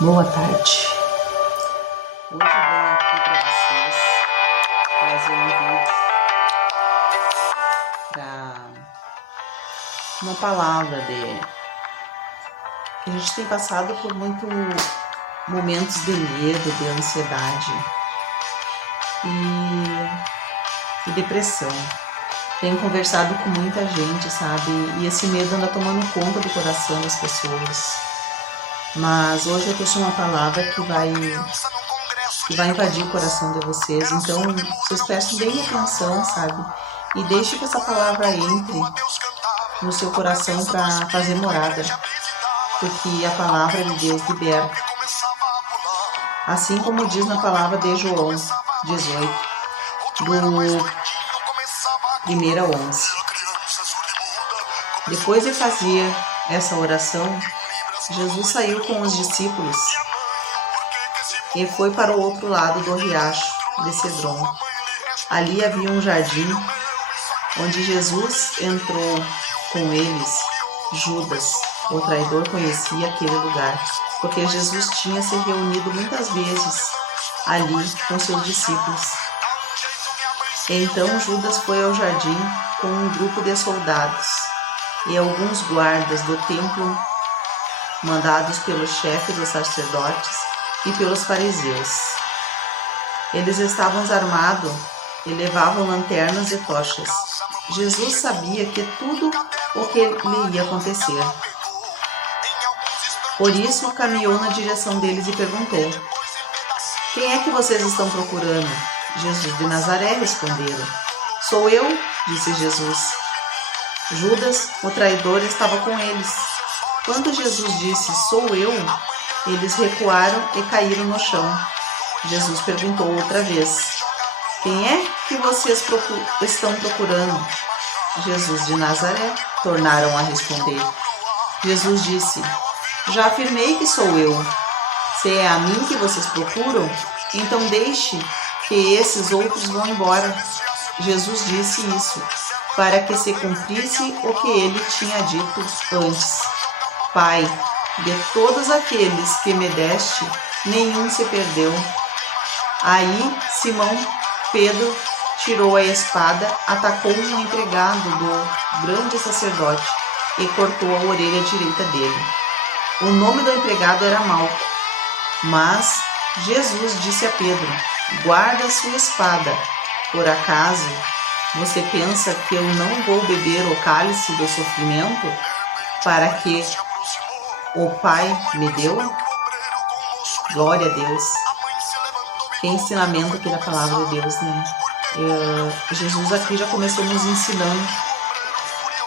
Boa tarde. Hoje eu venho aqui para vocês trazer um vídeo para uma palavra que a gente tem passado por muitos momentos de medo, de ansiedade e depressão. Tenho conversado com muita gente, sabe? E esse medo anda tomando conta do coração das pessoas. Mas hoje eu trouxe uma palavra que vai invadir o coração de vocês. Então, vocês prestem bem atenção, sabe? E deixe que essa palavra entre no seu coração para fazer morada. Porque a palavra de Deus liberta. Assim como diz na palavra de João 18, do 1 a 11. Depois de fazer essa oração, Jesus saiu com os discípulos e foi para o outro lado do riacho de Cedron. Ali havia um jardim onde Jesus entrou com eles. Judas, o traidor, conhecia aquele lugar, porque Jesus tinha se reunido muitas vezes ali com seus discípulos. Então Judas foi ao jardim com um grupo de soldados e alguns guardas do templo, mandados pelo chefe dos sacerdotes e pelos fariseus. Eles estavam armados e levavam lanternas e tochas. Jesus sabia que tudo o que lhe ia acontecer. Por isso, caminhou na direção deles e perguntou: "Quem é que vocês estão procurando?" "Jesus de Nazaré", responderam. "Sou eu", disse Jesus. Judas, o traidor, estava com eles. Quando Jesus disse "sou eu", eles recuaram e caíram no chão. Jesus perguntou outra vez: "Quem é que vocês estão procurando?" "Jesus de Nazaré", tornaram a responder. Jesus disse: "Já afirmei que sou eu. Se é a mim que vocês procuram, então deixe que esses outros vão embora." Jesus disse isso para que se cumprisse o que ele tinha dito antes: "Pai, de todos aqueles que me deste, nenhum se perdeu." Aí Simão Pedro tirou a espada, atacou um empregado do grande sacerdote e cortou a orelha direita dele. O nome do empregado era Malco. Mas Jesus disse a Pedro: "Guarda sua espada. Por acaso você pensa que eu não vou beber o cálice do sofrimento para que o Pai me deu?" Glória a Deus. Que ensinamento aqui da palavra de Deus, né? Jesus aqui já começou nos ensinando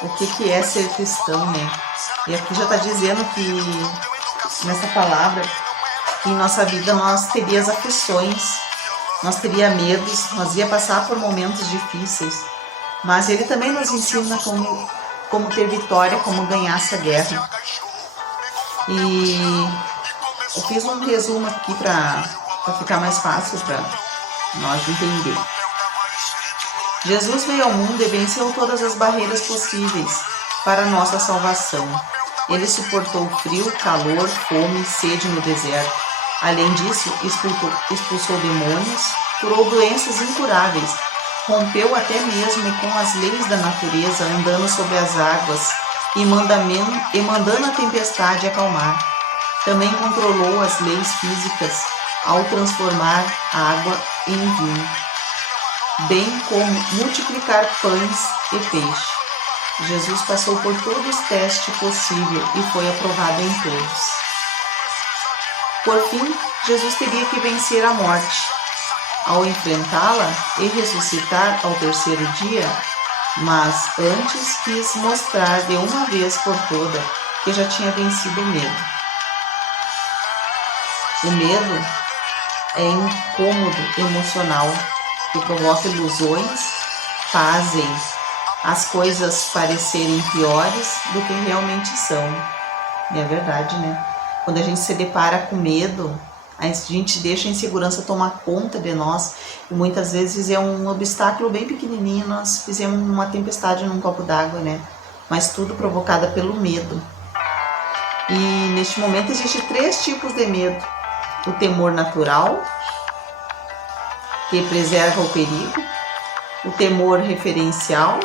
o que é ser cristão, né? E aqui já está dizendo que nessa palavra, que em nossa vida nós teríamos aflições, nós teríamos medos, nós ia passar por momentos difíceis, mas ele também nos ensina como ter vitória, como ganhar essa guerra. E eu fiz um resumo aqui para ficar mais fácil para nós entender. Jesus veio ao mundo e venceu todas as barreiras possíveis para a nossa salvação. Ele suportou frio, calor, fome, sede no deserto. Além disso, expulsou demônios, curou doenças incuráveis, rompeu até mesmo com as leis da natureza, andando sobre as águas e mandando a tempestade acalmar. Também controlou as leis físicas ao transformar água em vinho, bem como multiplicar pães e peixe. Jesus passou por todos os testes possíveis e foi aprovado em todos. Por fim, Jesus teria que vencer a morte. Ao enfrentá-la e ressuscitar ao terceiro dia, mas antes quis mostrar de uma vez por todas que já tinha vencido o medo. O medo é incômodo emocional que provoca ilusões, fazem as coisas parecerem piores do que realmente são. E é verdade, né? Quando a gente se depara com medo, a gente deixa a insegurança tomar conta de nós e muitas vezes é um obstáculo bem pequenininho, nós fizemos uma tempestade num copo d'água, né? Mas tudo provocado pelo medo. E neste momento existem 3 tipos de medo. O temor natural, que preserva o perigo. O temor referencial,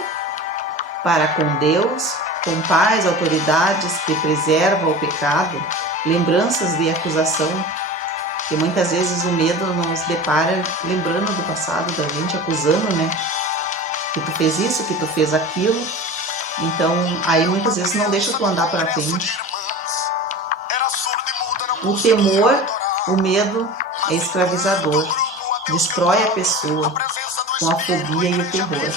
para com Deus, com pais, autoridades, que preserva o pecado. Lembranças de acusação, que muitas vezes o medo nos depara lembrando do passado da gente, acusando, né? Que tu fez isso, que tu fez aquilo. Então, aí muitas vezes não deixa tu andar para frente. O temor, o medo é escravizador, destrói a pessoa com a fobia e o terror.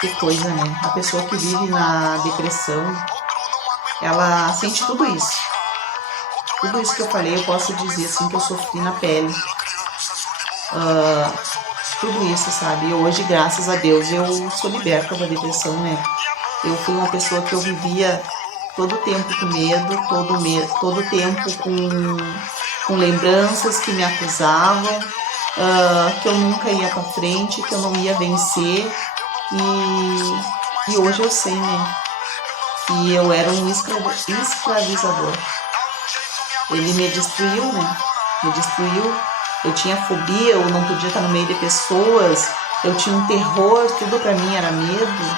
Que coisa, né? A pessoa que vive na depressão, ela sente tudo isso. Tudo isso que eu falei, eu posso dizer assim que eu sofri na pele. Tudo isso, sabe? E hoje, graças a Deus, eu sou liberta da depressão, né? Eu fui uma pessoa que eu vivia todo o tempo com medo, todo o tempo com lembranças que me acusavam, que eu nunca ia para frente, que eu não ia vencer. E hoje eu sei, né? Que eu era um escravizador. Ele me destruiu, né? Me destruiu. Eu tinha fobia, eu não podia estar no meio de pessoas. Eu tinha um terror, tudo pra mim era medo.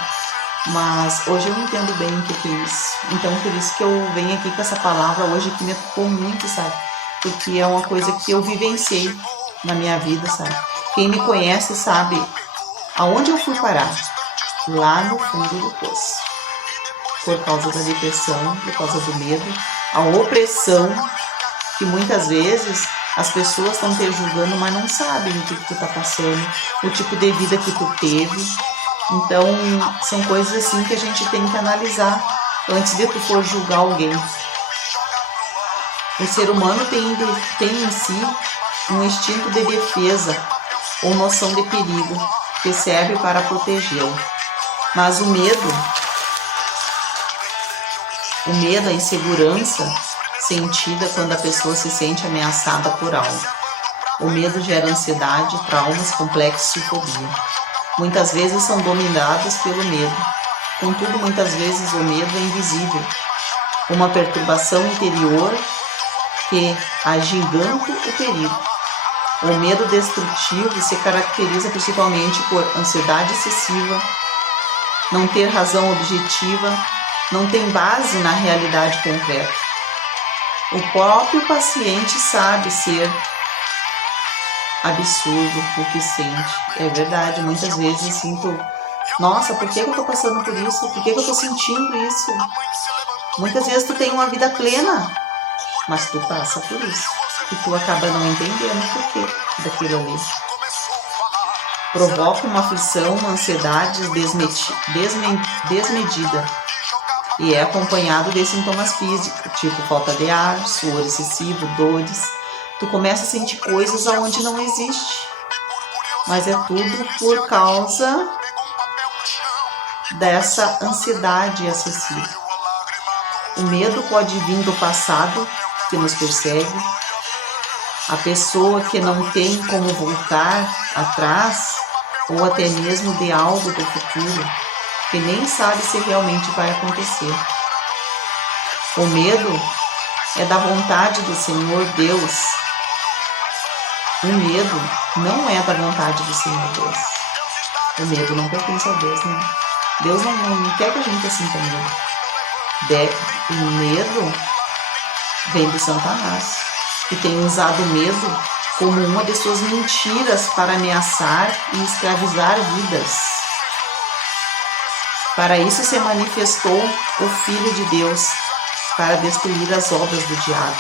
Mas hoje eu entendo bem o que é isso. Então por isso que eu venho aqui com essa palavra hoje que me tocou muito, sabe? Porque é uma coisa que eu vivenciei na minha vida, sabe? Quem me conhece sabe aonde eu fui parar. Lá no fundo do poço. Por causa da depressão, por causa do medo, a opressão, que muitas vezes as pessoas estão te julgando, mas não sabem o que tu tá passando, o tipo de vida que tu teve. Então, são coisas assim que a gente tem que analisar antes de tu for julgar alguém. O ser humano tem em si um instinto de defesa ou noção de perigo que serve para protegê-lo. Mas o medo, a insegurança sentida quando a pessoa se sente ameaçada por algo. O medo gera ansiedade, traumas, complexos e fobia. Muitas vezes são dominadas pelo medo. Contudo, muitas vezes o medo é invisível. Uma perturbação interior que agiganta o perigo. O medo destrutivo se caracteriza principalmente por ansiedade excessiva, não ter razão objetiva, não tem base na realidade concreta. O próprio paciente sabe ser absurdo o que sente. É verdade, muitas vezes eu sinto, nossa, por que eu tô passando por isso? Por que eu tô sentindo isso? Muitas vezes tu tem uma vida plena, mas tu passa por isso. E tu acaba não entendendo o porquê daquilo ali. Provoca uma aflição, uma ansiedade desmedida e é acompanhado de sintomas físicos, tipo falta de ar, suor excessivo, dores. Tu começa a sentir coisas aonde não existe, mas é tudo por causa dessa ansiedade excessiva. O medo pode vir do passado, que nos persegue, a pessoa que não tem como voltar atrás, ou até mesmo de algo do futuro, que nem sabe se realmente vai acontecer. O medo é da vontade do Senhor Deus. O medo não é da vontade do Senhor Deus. O medo não pertence a Deus, né? Deus não quer que a gente sinta medo. O medo vem de Satanás, que tem usado o medo como uma de suas mentiras para ameaçar e escravizar vidas. Para isso se manifestou o Filho de Deus, para destruir as obras do diabo.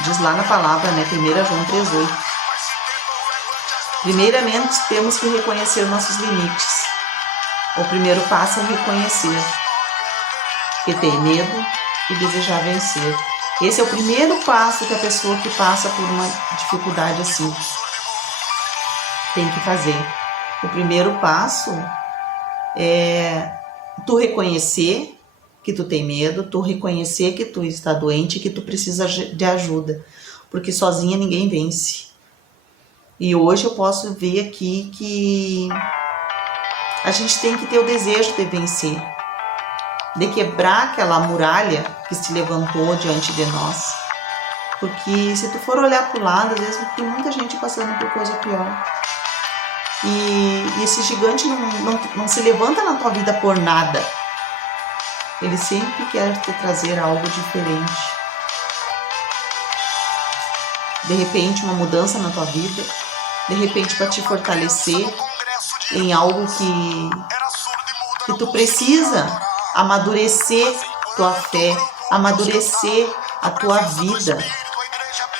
Diz lá na palavra, né? 1 João 3,8. Primeiramente, temos que reconhecer nossos limites. O primeiro passo é reconhecer que tem medo e desejar vencer. Esse é o primeiro passo que a pessoa que passa por uma dificuldade assim tem que fazer. O primeiro passo é tu reconhecer que tu tem medo, tu reconhecer que tu está doente, que tu precisa de ajuda, porque sozinha ninguém vence. E hoje eu posso ver aqui que a gente tem que ter o desejo de vencer. de quebrar aquela muralha que se levantou diante de nós. Porque se tu for olhar para o lado, às vezes tem muita gente passando por coisa pior. E esse gigante não se levanta na tua vida por nada. Ele sempre quer te trazer algo diferente. De repente, uma mudança na tua vida. De repente, para te fortalecer em algo que tu precisa amadurecer tua fé, amadurecer a tua vida.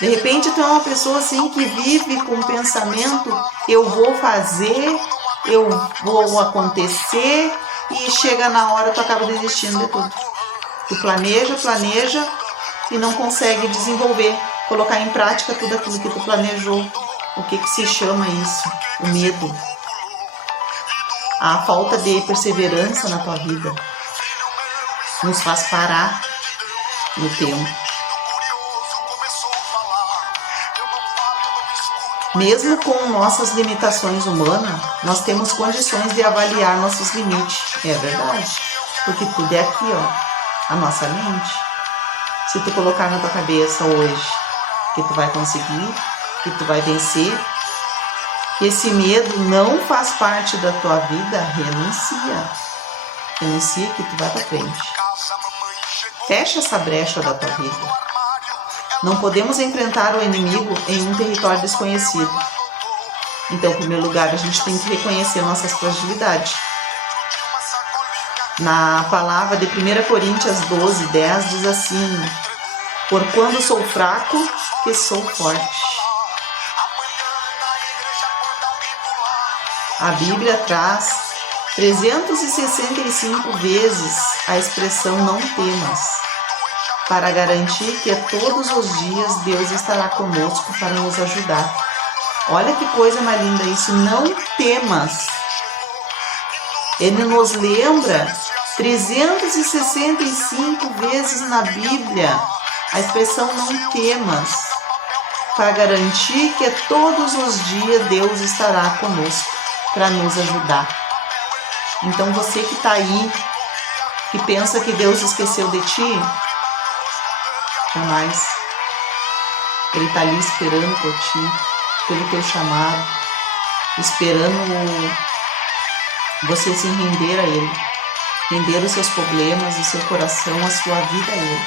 De repente tu é uma pessoa assim que vive com o pensamento, eu vou fazer, eu vou acontecer, e chega na hora tu acaba desistindo de tudo. Tu planeja e não consegue desenvolver, colocar em prática tudo aquilo que tu planejou. O que se chama isso? O medo. A falta de perseverança na tua vida nos faz parar no tempo. Mesmo com nossas limitações humanas, nós temos condições de avaliar nossos limites. É verdade. Porque tudo é aqui, ó, a nossa mente. Se tu colocar na tua cabeça hoje que tu vai conseguir, que tu vai vencer, que esse medo não faz parte da tua vida, renuncia. Renuncia que tu vai pra frente. Fecha essa brecha da tua vida. Não podemos enfrentar o inimigo em um território desconhecido. Então, em primeiro lugar, a gente tem que reconhecer nossas fragilidades. Na palavra de 1 Coríntios 12, 10, diz assim: por quando sou fraco, que sou forte. A Bíblia traz 365 vezes a expressão não temas, para garantir que todos os dias Deus estará conosco para nos ajudar. Olha que coisa mais linda isso, não temas. Ele nos lembra 365 vezes na Bíblia a expressão não temas, para garantir que todos os dias Deus estará conosco para nos ajudar. Então você que está aí, que pensa que Deus esqueceu de ti, jamais. Ele está ali esperando por ti, pelo teu chamado, esperando você se render a Ele, render os seus problemas, o seu coração, a sua vida a Ele.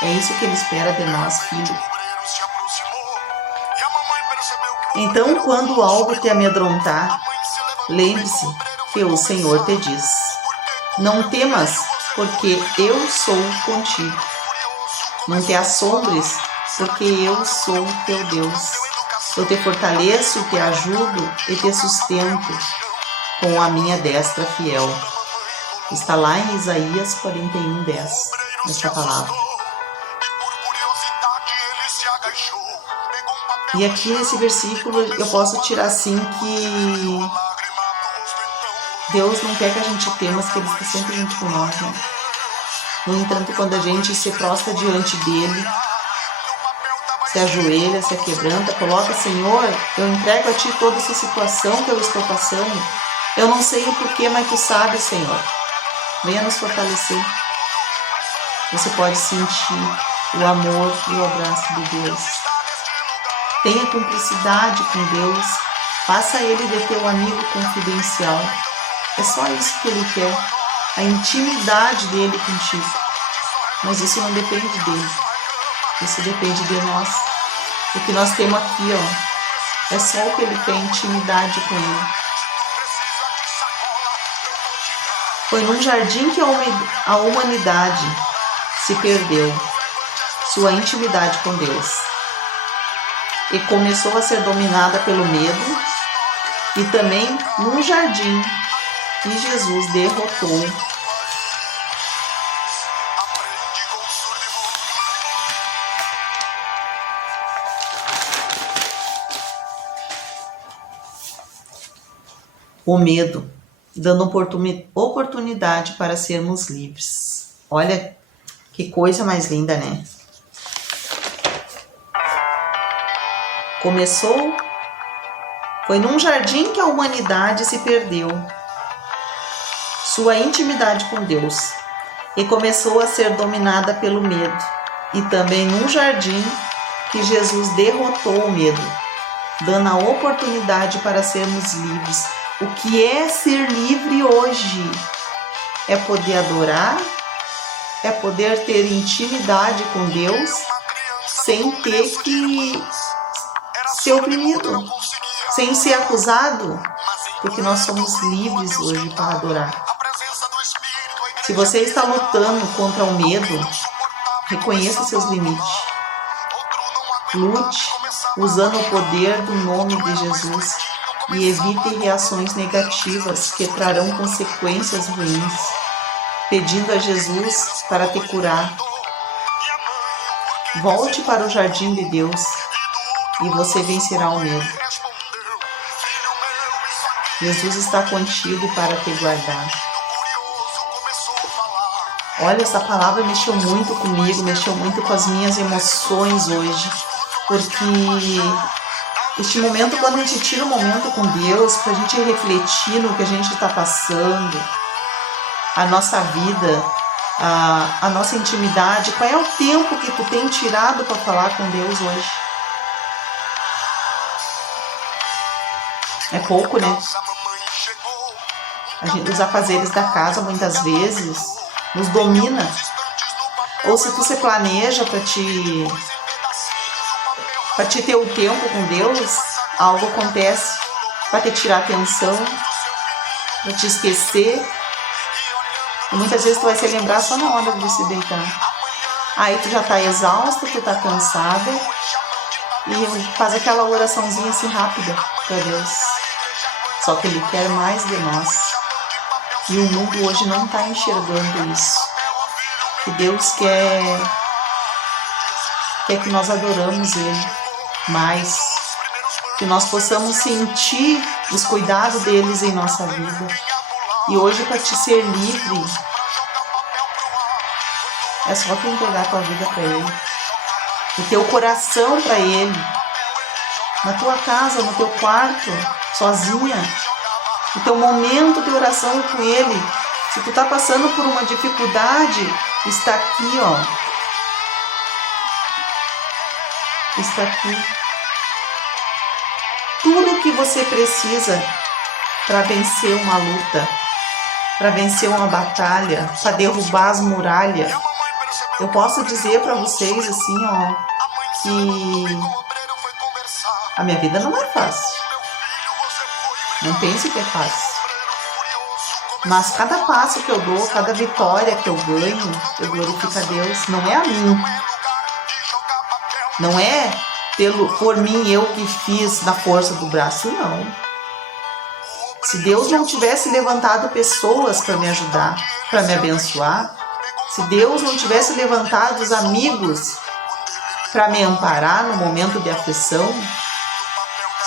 É isso que Ele espera de nós, filho. Então, quando algo te amedrontar, lembre-se que o Senhor te diz: não temas, porque eu sou contigo. Não te assombres, porque eu sou teu Deus. Eu te fortaleço, te ajudo e te sustento com a minha destra fiel. Está lá em Isaías 41, 10, esta palavra. E aqui nesse versículo eu posso tirar assim que Deus não quer que a gente tema, mas que Ele está sempre junto com nós, né? No entanto, quando a gente se prostra diante dEle, se ajoelha, se quebranta, coloca: Senhor, eu entrego a Ti toda essa situação que eu estou passando. Eu não sei o porquê, mas Tu sabes, Senhor. Venha nos fortalecer. Você pode sentir o amor e o abraço de Deus. Tenha cumplicidade com Deus. Faça Ele de teu amigo confidencial. É só isso que Ele quer. A intimidade dEle contigo. Mas isso não depende dEle. Isso depende de nós. O que nós temos aqui, ó, é só o que Ele quer, intimidade com Ele. Foi num jardim que a humanidade se perdeu sua intimidade com Deus e começou a ser dominada pelo medo, e também num jardim que Jesus derrotou o medo, dando oportunidade para sermos livres. Olha que coisa mais linda, né? Foi num jardim que a humanidade se perdeu sua intimidade com Deus e começou a ser dominada pelo medo. E também num jardim que Jesus derrotou o medo, dando a oportunidade para sermos livres. O que é ser livre hoje? É poder adorar, é poder ter intimidade com Deus sem ter que ser oprimido, sem ser acusado, porque nós somos livres hoje para adorar. Se você está lutando contra o medo, reconheça seus limites. Lute usando o poder do nome de Jesus e evite reações negativas que trarão consequências ruins, pedindo a Jesus para te curar. Volte para o jardim de Deus e você vencerá o medo. Jesus está contigo para te guardar. Olha, essa palavra mexeu muito comigo, mexeu muito com as minhas emoções hoje, porque este momento, quando a gente tira um momento com Deus, para a gente refletir no que a gente está passando, a nossa vida, a nossa intimidade, qual é o tempo que tu tem tirado para falar com Deus hoje? É pouco, né? Os afazeres da casa, muitas vezes, nos domina. Ou se tu se planeja para te ter o tempo com Deus, algo acontece para te tirar a atenção, para te esquecer. E muitas vezes tu vai se lembrar só na hora de se deitar. Aí tu já tá exausta, tu tá cansada e faz aquela oraçãozinha assim rápida para Deus. Só que Ele quer mais de nós. E o mundo hoje não está enxergando isso. Que Deus quer que nós adoramos Ele mais. Que nós possamos sentir os cuidados deles em nossa vida. E hoje, para te ser livre, é só tu entregar a tua vida para Ele. O teu coração para Ele. Na tua casa, no teu quarto, sozinha. O teu momento de oração com Ele. Se tu está passando por uma dificuldade, está aqui, ó. Está aqui. Tudo que você precisa para vencer uma luta, para vencer uma batalha, para derrubar as muralhas. Eu posso dizer para vocês assim, ó, que a minha vida não é fácil. Não pense que é fácil. Mas cada passo que eu dou, cada vitória que eu ganho, eu glorifico a Deus. Não é a mim. Não é por mim eu que fiz na força do braço, não. Se Deus não tivesse levantado pessoas para me ajudar, para me abençoar, se Deus não tivesse levantado os amigos para me amparar no momento de aflição,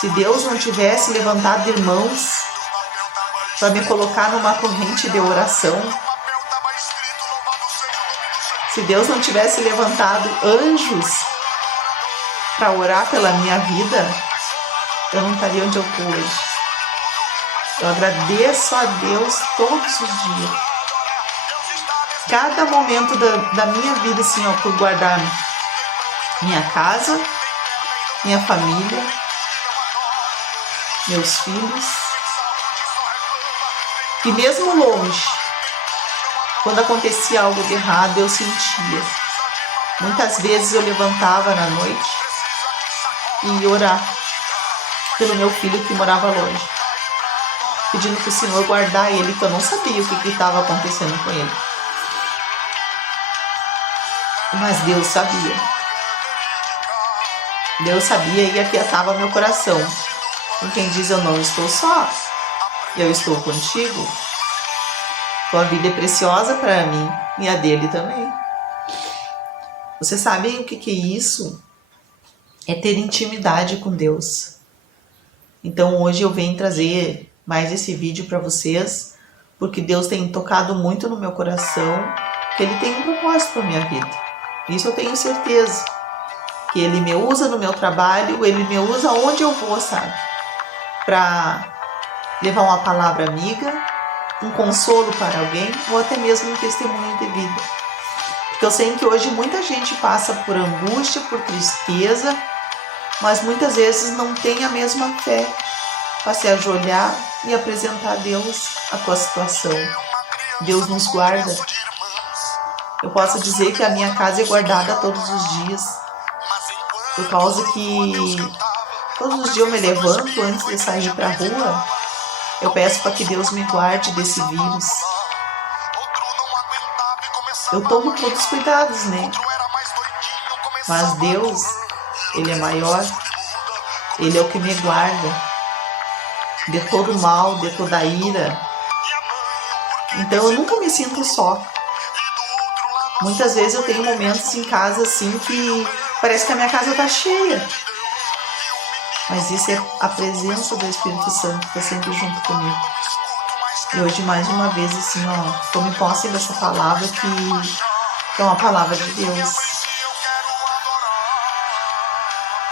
se Deus não tivesse levantado irmãos para me colocar numa corrente de oração, se Deus não tivesse levantado anjos para orar pela minha vida, eu não estaria onde eu estou hoje. Eu agradeço a Deus todos os dias. Cada momento da minha vida, assim, ó, por guardar minha casa, minha família, meus filhos. E mesmo longe, quando acontecia algo de errado, eu sentia. Muitas vezes eu levantava na noite e ia orar pelo meu filho que morava longe, pedindo para o Senhor guardar ele, que eu não sabia o que estava acontecendo com ele. Mas Deus sabia. Deus sabia e aquietava meu coração. Com quem diz: eu não estou só, eu estou contigo. Tua vida é preciosa para mim e a dele também. Você sabe o que é isso? É ter intimidade com Deus. Então hoje eu venho trazer mais esse vídeo para vocês, porque Deus tem tocado muito no meu coração, que Ele tem um propósito para minha vida. Isso eu tenho certeza. Que Ele me usa no meu trabalho, Ele me usa onde eu vou, sabe? Para levar uma palavra amiga, um consolo para alguém ou até mesmo um testemunho de vida. Porque eu sei que hoje muita gente passa por angústia, por tristeza, mas muitas vezes não tem a mesma fé para se ajoelhar e apresentar a Deus a tua situação. Deus nos guarda. Eu posso dizer que a minha casa é guardada todos os dias, por causa que todos os dias eu me levanto antes de sair para a rua, eu peço para que Deus me guarde desse vírus. Eu tomo todos os cuidados, né? Mas Deus, Ele é maior, Ele é o que me guarda de todo mal, de toda ira. Então eu nunca me sinto só. Muitas vezes eu tenho momentos em casa assim que parece que a minha casa está cheia. Mas isso é a presença do Espírito Santo que está sempre junto comigo. E hoje, mais uma vez, assim, tome posse dessa palavra que é uma palavra de Deus.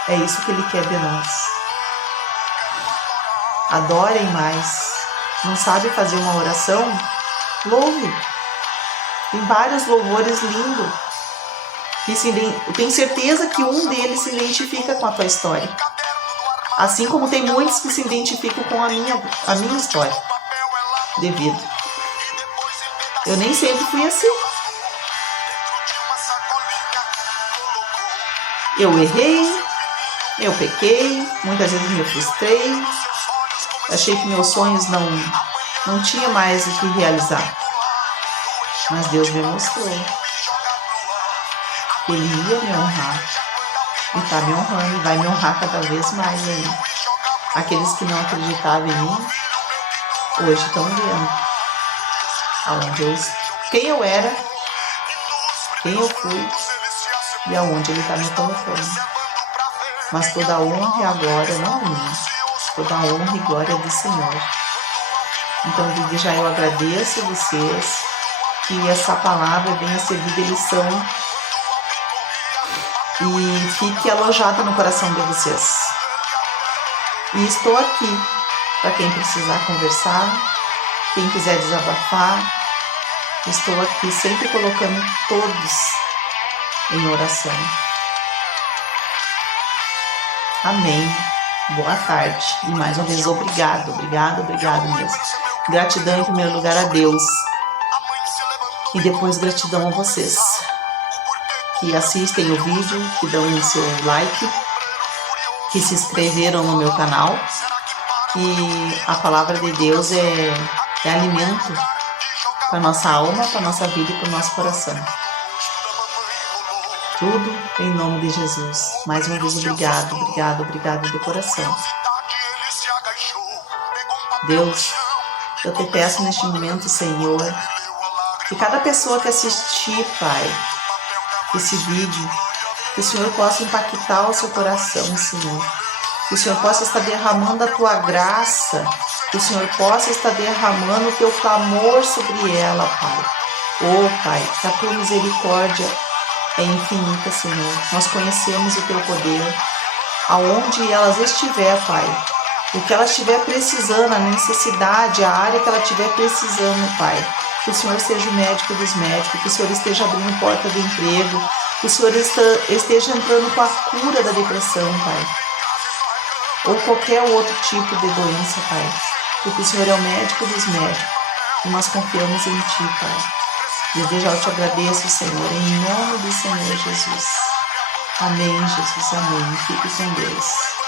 É isso que Ele quer de nós. Adorem mais. Não sabe fazer uma oração? Louve. Tem vários louvores lindos. Eu tenho certeza que um deles se identifica com a tua história. Assim como tem muitos que se identificam com a minha história de vida. Eu nem sempre fui assim. Eu errei, eu pequei, muitas vezes me frustrei. Achei que meus sonhos não tinha mais o que realizar. Mas Deus me mostrou que Ele ia me honrar. E está me honrando e vai me honrar cada vez mais ainda. Aqueles que não acreditavam em mim, hoje estão vendo quem eu era, quem eu fui e aonde Ele está me colocando. Mas toda a honra e a glória não é minha, toda a honra e glória é do Senhor. Então, desde já eu agradeço a vocês, que essa palavra venha servir de lição e fique alojada no coração de vocês. E estou aqui para quem precisar conversar, quem quiser desabafar. Estou aqui sempre colocando todos em oração. Amém. Boa tarde. E mais uma vez, obrigado mesmo. Gratidão em primeiro lugar a Deus. E depois gratidão a vocês que assistem o vídeo, que dão o seu like, que se inscreveram no meu canal. Que a palavra de Deus é alimento para a nossa alma, para a nossa vida e para o nosso coração. Tudo em nome de Jesus. Mais uma vez, obrigado de coração. Deus, eu te peço neste momento, Senhor, que cada pessoa que assistir, Pai, esse vídeo, que o Senhor possa impactar o seu coração, Senhor. Que o Senhor possa estar derramando a tua graça, que o Senhor possa estar derramando o teu clamor sobre ela, Pai. Oh, Pai, que a tua misericórdia é infinita, Senhor. Nós conhecemos o teu poder. Aonde elas estiver, Pai, o que ela estiver precisando, a necessidade, a área que ela estiver precisando, Pai. Que o Senhor seja o médico dos médicos, que o Senhor esteja abrindo porta de emprego, que o Senhor esteja entrando com a cura da depressão, Pai. Ou qualquer outro tipo de doença, Pai. Porque o Senhor é o médico dos médicos e nós confiamos em Ti, Pai. Desde já eu te agradeço, Senhor, em nome do Senhor Jesus. Amém, Jesus, amém. Fique com Deus.